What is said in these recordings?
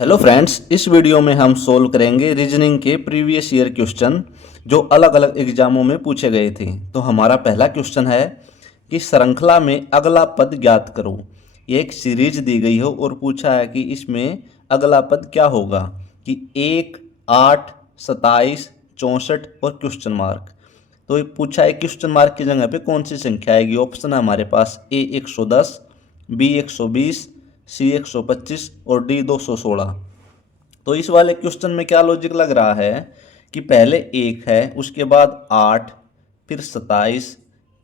Hello friends, इस video में हम सोल्व करेंगे रीजनिंग के प्रीवियस ईयर क्वेश्चन जो अलग अलग एग्जामों में पूछे गए थे। तो हमारा पहला क्वेश्चन है कि श्रृंखला में अगला पद ज्ञात करो। ये एक सीरीज दी गई हो और पूछा है कि इसमें अगला पद क्या होगा कि 1, 8, 27, 64 और क्वेश्चन मार्क। तो ये पूछा है क्वेश्चन मार्क की जगह पे कौन सी संख्या आएगी। ऑप्शन है हमारे पास ए 110, बी 120, सी 125 और डी 216। तो इस वाले क्वेश्चन में क्या लॉजिक लग रहा है कि पहले 1 है, उसके बाद 8, फिर 27,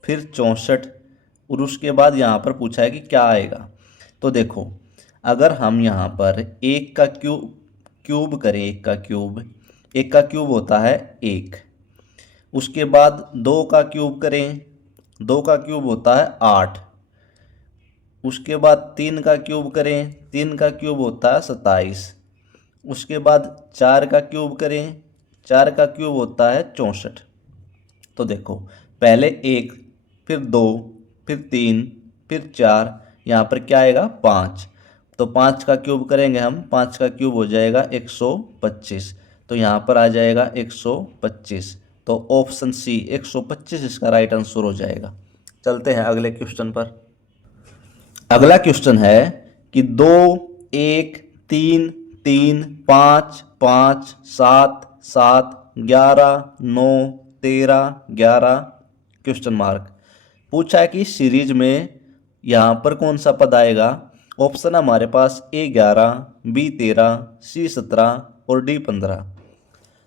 फिर 64 और उसके बाद यहाँ पर पूछा है कि क्या आएगा। तो देखो, अगर हम यहाँ पर 1 का क्यूब करें, 1 का क्यूब होता है 1। उसके बाद 2 का क्यूब करें, 2 का क्यूब होता है 8। उसके बाद 3 का क्यूब करें, 3 का क्यूब होता है 27। उसके बाद 4 का क्यूब करें, 4 का क्यूब होता है 64। तो देखो, पहले 1, फिर 2, फिर 3, फिर 4, यहाँ पर क्या आएगा 5। तो 5 का क्यूब करेंगे हम, 5 का क्यूब हो जाएगा 125। तो यहाँ पर आ जाएगा 125। तो ऑप्शन सी 125 इसका राइट आंसर हो जाएगा। चलते हैं अगले क्वेश्चन पर। अगला क्वेश्चन है कि 2, 1, 3, 3, 5, 5, 7, 7, 11, 9, 13, 11 क्वेश्चन मार्क। पूछा है कि सीरीज में यहाँ पर कौन सा पद आएगा। ऑप्शन हमारे पास A11, B13, C17 और D15।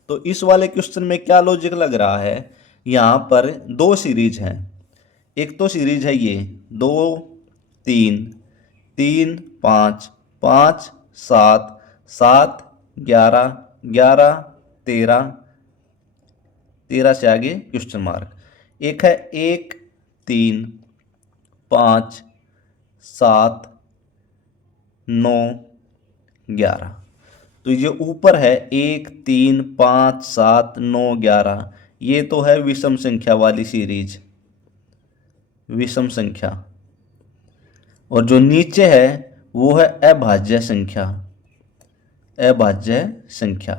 तो इस वाले क्वेश्चन में क्या लॉजिक लग रहा है, यहाँ पर दो सीरीज हैं। एक तो सीरीज है ये 2, 3, 3, 5, 5, 7, 7, 11, 11, 13, 13 से आगे क्वेश्चन मार्क। एक है 1, 3, 5, 7, 9, 11। तो ये ऊपर है 1, 3, 5, 7, 9, 11। ये तो है विषम संख्या वाली सीरीज, विषम संख्या। और जो नीचे है वो है अभाज्य संख्या, अभाज्य संख्या।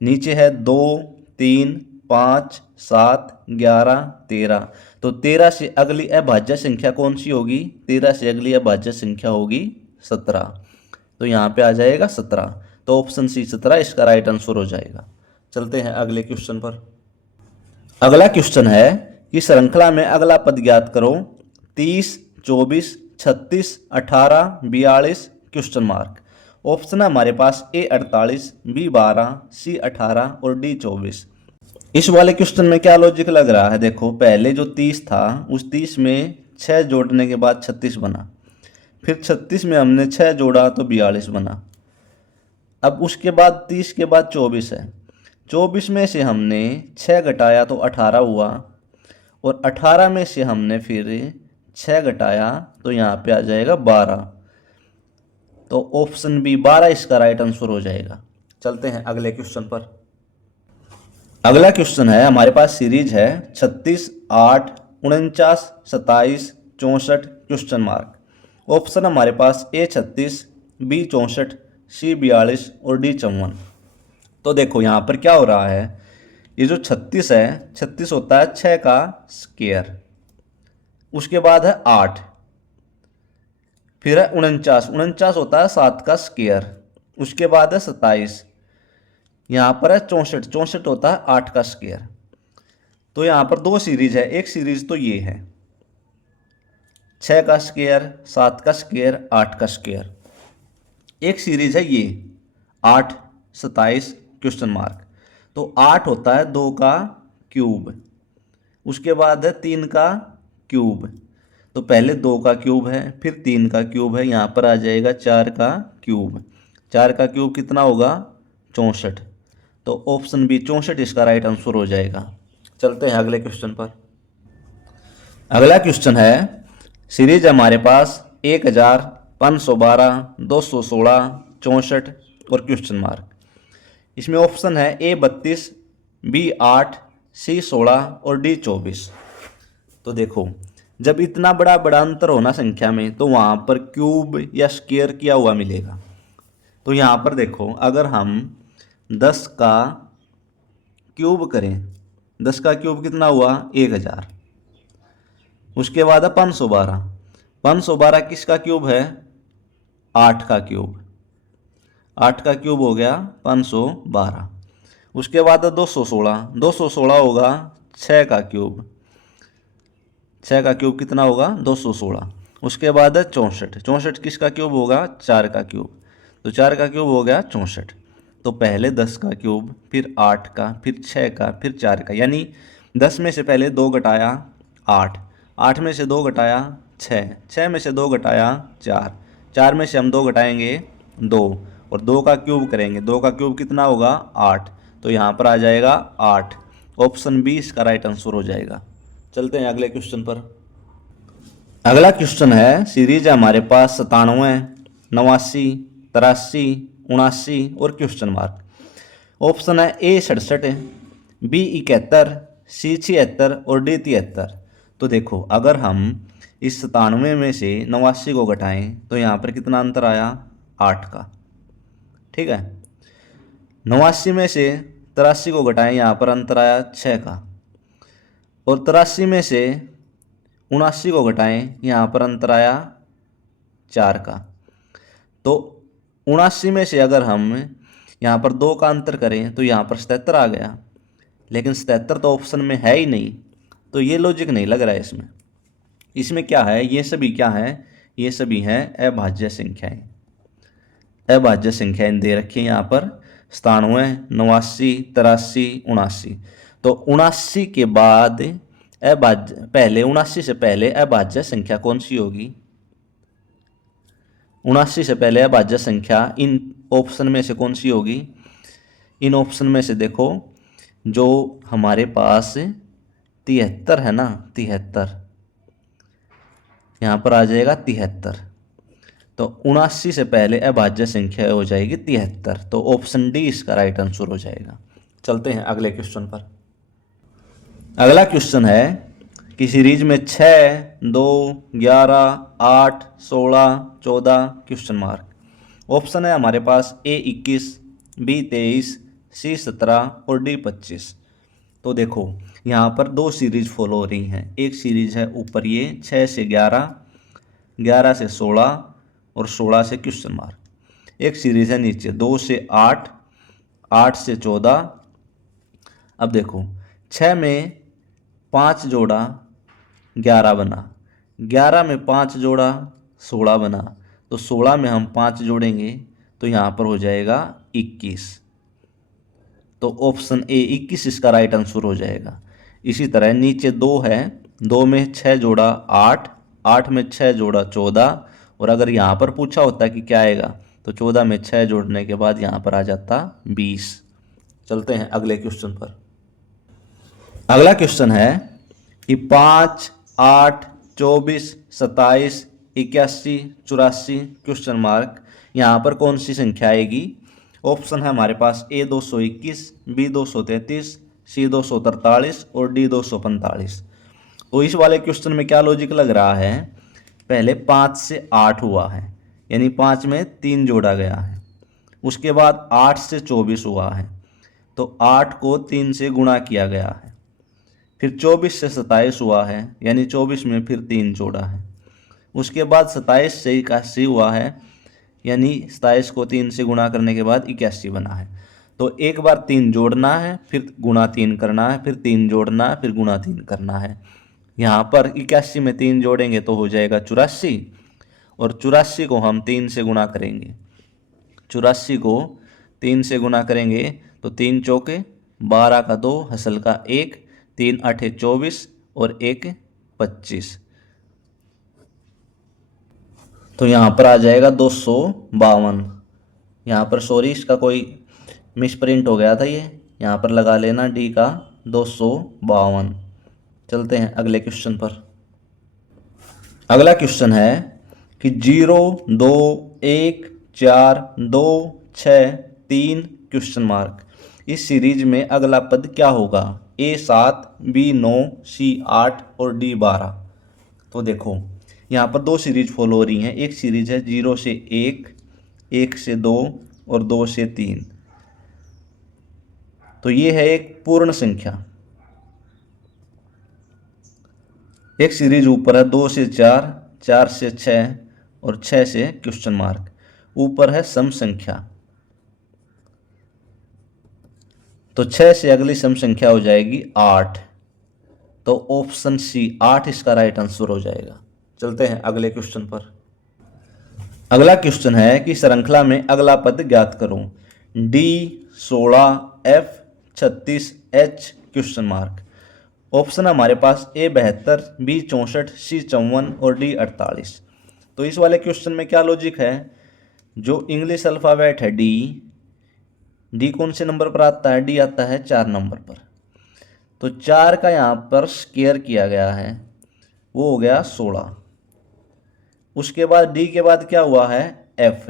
नीचे है 2, 3, 5, 7, 11, 13। तो 13 से अगली अभाज्य संख्या कौन सी होगी, 13 से अगली अभाज्य संख्या होगी 17। तो यहाँ पे आ जाएगा 17। तो ऑप्शन सी 17 इसका राइट आंसर हो जाएगा। चलते हैं अगले क्वेश्चन पर। अगला क्वेश्चन है कि श्रृंखला में अगला पद ज्ञात करो। 30, 24, 36, 18, 42 क्वेश्चन मार्क। ऑप्शन है हमारे पास A48, B12, C18 और D24। इस वाले क्वेश्चन में क्या लॉजिक लग रहा है। देखो, पहले जो 30 था उस 30 में 6 जोड़ने के बाद 36 बना, फिर 36 में हमने 6 जोड़ा तो 42 बना। अब उसके बाद 30 के बाद 24 है, 24 में से हमने 6 घटाया तो 18 हुआ, और 18 में से हमने फिर 6 घटाया तो यहाँ पे आ जाएगा 12। तो ऑप्शन बी 12 इसका राइट आंसर हो जाएगा। चलते हैं अगले क्वेश्चन पर। अगला क्वेश्चन है हमारे पास सीरीज है 36, 8, 49, 27, 64 क्वेश्चन मार्क। ऑप्शन हमारे पास A36, B64, C42 और D54। तो देखो यहाँ पर क्या हो रहा है, ये जो 36 है, 36 होता है 6 का स्क्वायर। उसके बाद है 8, फिर है 49, 49 होता है 7 का स्क्वायर। उसके बाद है 27, यहाँ पर है 64, 64 होता है 8 का स्क्वायर। तो यहाँ पर दो सीरीज है, एक सीरीज तो ये है 6 का स्क्वायर, 7 का स्क्वायर, 8 का स्क्वायर। एक सीरीज है ये 8, 27 क्वेश्चन मार्क। तो 8 होता है 2 का क्यूब, उसके बाद है 3 का क्यूब। तो पहले 2 का क्यूब है, फिर 3 का क्यूब है, यहाँ पर आ जाएगा 4 का क्यूब। 4 का क्यूब कितना होगा 64। तो ऑप्शन बी 64 इसका राइट आंसर हो जाएगा। चलते हैं अगले क्वेश्चन पर। अगला क्वेश्चन है सीरीज हमारे पास 1000, 512, 216, 64 और क्वेश्चन मार्क। इसमें ऑप्शन है A32, B8, C16 और D24। तो देखो, जब इतना बड़ा बड़ा अंतर होना संख्या में तो वहाँ पर क्यूब या स्क्वायर किया हुआ मिलेगा। तो यहाँ पर देखो, अगर हम 10 का क्यूब करें, 10 का क्यूब कितना हुआ 1000। उसके बाद है 512, 512 किसका क्यूब है 8 का क्यूब, 8 का क्यूब हो गया 512। उसके बाद है 216, 216 होगा 6 का क्यूब, 6 का क्यूब कितना होगा 216। उसके बाद है 64, 64 किसका क्यूब होगा 4 का क्यूब, तो 4 का क्यूब हो गया 64। तो पहले 10 का क्यूब, फिर 8 का, फिर 6 का, फिर 4 का, यानी 10 में से पहले 2 घटाया 8, 8 में से 2 घटाया 6, 6 में से 2 घटाया 4, 4 में से हम 2 घटाएंगे 2, और 2 का क्यूब करेंगे, 2 का क्यूब कितना होगा 8। तो यहाँ पर आ जाएगा 8, ऑप्शन बी इसका राइट आंसर हो जाएगा। चलते हैं अगले क्वेश्चन पर। अगला क्वेश्चन है, सीरीज है हमारे पास 97, 89, 83, 79 और क्वेश्चन मार्क। ऑप्शन है ए 67, बी 71, सी 76 और डी 73। तो देखो, अगर हम इस 97 में से 89 को घटाएं तो यहाँ पर कितना अंतर आया 8 का, ठीक है। 89 में से 83 को घटाएं, यहाँ पर अंतर आया 6 का, और 83 में से 79 को घटाएं, यहाँ पर अंतर आया 4 का। तो 79 में से अगर हम यहाँ पर 2 का अंतर करें तो यहाँ पर 77 आ गया, लेकिन 77 तो ऑप्शन में है ही नहीं, तो ये लॉजिक नहीं लग रहा है इसमें। इसमें क्या है, ये सभी क्या है, ये सभी हैं अभाज्य संख्याएं। अभाज्य संख्याएं दे रखी हैं यहाँ पर 97, 89, 83, 79। तो 79 के बाद अभाज्य, पहले 79 से पहले अभाज्य संख्या कौन सी होगी, 79 से पहले अभाज्य संख्या इन ऑप्शन में से कौन सी होगी। इन ऑप्शन में से देखो, जो हमारे पास 73 है ना, 73 यहाँ पर आ जाएगा 73। तो 79 से पहले अभाज्य संख्या हो जाएगी 73, तो ऑप्शन डी इसका राइट आंसर हो जाएगा। चलते हैं अगले क्वेश्चन पर। अगला क्वेश्चन है कि सीरीज में 6, 2, 11, 8, 16, 14 क्वेश्चन मार्क। ऑप्शन है हमारे पास ए 21, बी 23, सी 17 और डी 25। तो देखो, यहाँ पर 2 सीरीज फॉलो हो रही हैं। एक सीरीज है ऊपर ये 6 से 11, 11 से 16 और 16 से क्वेश्चन मार्क। एक सीरीज है नीचे 2 से 8, 8 से 14। अब देखो, 6 में 5 जोड़ा 11 बना, 11 में 5 जोड़ा 16 बना, तो 16 में हम 5 जोड़ेंगे तो यहाँ पर हो जाएगा 21। तो ऑप्शन ए 21 इसका राइट आंसर हो जाएगा। इसी तरह नीचे 2 है, 2 में 6 जोड़ा 8, 8 में 6 जोड़ा 14, और अगर यहाँ पर पूछा होता कि क्या आएगा तो 14 में 6 जोड़ने के बाद यहाँ पर आ जाता 20। चलते हैं अगले क्वेश्चन पर। अगला क्वेश्चन है कि 5, 8, 24, 27, 81, 84 क्वेश्चन मार्क, यहाँ पर कौन सी संख्या आएगी। ऑप्शन है हमारे पास ए 221, बी 233, सी 243 और डी 245। तो इस वाले क्वेश्चन में क्या लॉजिक लग रहा है, पहले 5 से 8 हुआ है, यानी 5 में 3 जोड़ा गया है। उसके बाद 8 से 24 हुआ है, तो 8 को 3 से गुणा किया गया है। फिर 24 से 27 हुआ है, यानी 24 में फिर 3 जोड़ा है। उसके बाद 27 से 81 हुआ है, यानी 27 को 3 से गुणा करने के बाद 81 बना है। तो एक बार 3 जोड़ना है, फिर गुणा 3 करना है, फिर 3 जोड़ना है, फिर गुणा 3 करना है। यहाँ पर 81 में 3 जोड़ेंगे तो हो जाएगा 84, और 84 को हम 3 से गुणा करेंगे। 84 को 3 से गुणा करेंगे तो 3 चौके 12 का 2, हसल का 1, 3 8 24 और 1 25। तो यहाँ पर आ जाएगा 252। यहाँ पर सॉरी, इसका कोई मिसप्रिंट हो गया था, ये यहाँ पर लगा लेना डी का 252। चलते हैं अगले क्वेश्चन पर। अगला क्वेश्चन है कि 0, 2, 1, 4, 2, 6, 3 क्वेश्चन मार्क। इस सीरीज में अगला पद क्या होगा, ए 7, बी 9, सी 8 और डी 12। तो देखो, यहाँ पर 2 सीरीज फॉलो हो रही हैं। एक सीरीज है 0 से 1, 1 से 2, और 2 से 3। तो ये है एक पूर्ण संख्या। एक सीरीज ऊपर है 2 से 4, 4 से 6 और 6 से क्वेश्चन मार्क। ऊपर है सम संख्या। तो 6 से अगली सम संख्या हो जाएगी 8। तो ऑप्शन सी 8 इसका राइट आंसर हो जाएगा। चलते हैं अगले क्वेश्चन पर। अगला क्वेश्चन है कि श्रृंखला में अगला पद ज्ञात करो। D 16, F 36, H question mark. Option हमारे पास ए 72, बी 64, सी 54 और डी 48। तो इस वाले क्वेश्चन में क्या लॉजिक है, जो इंग्लिश अल्फ़ाबेट है डी कौन से नंबर पर आता है, डी आता है 4 नंबर पर। तो 4 का यहाँ पर स्क्वायर किया गया है, वो हो गया 16। उसके बाद डी के बाद क्या हुआ है, एफ,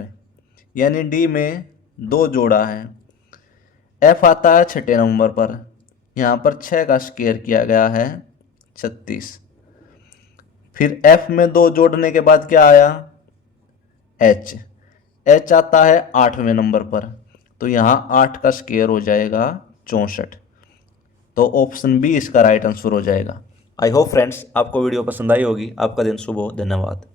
यानी डी में 2 जोड़ा है। एफ आता है 6 नंबर पर, यहाँ पर 6 का स्क्वायर किया गया है 36। फिर एफ में 2 जोड़ने के बाद क्या आया, एच। एच आता है 8वें नंबर पर, तो यहाँ 8 का स्क्वायर हो जाएगा 64। तो ऑप्शन बी इसका राइट आंसर हो जाएगा। आई होप फ्रेंड्स आपको वीडियो पसंद आई होगी। आपका दिन शुभ हो। धन्यवाद।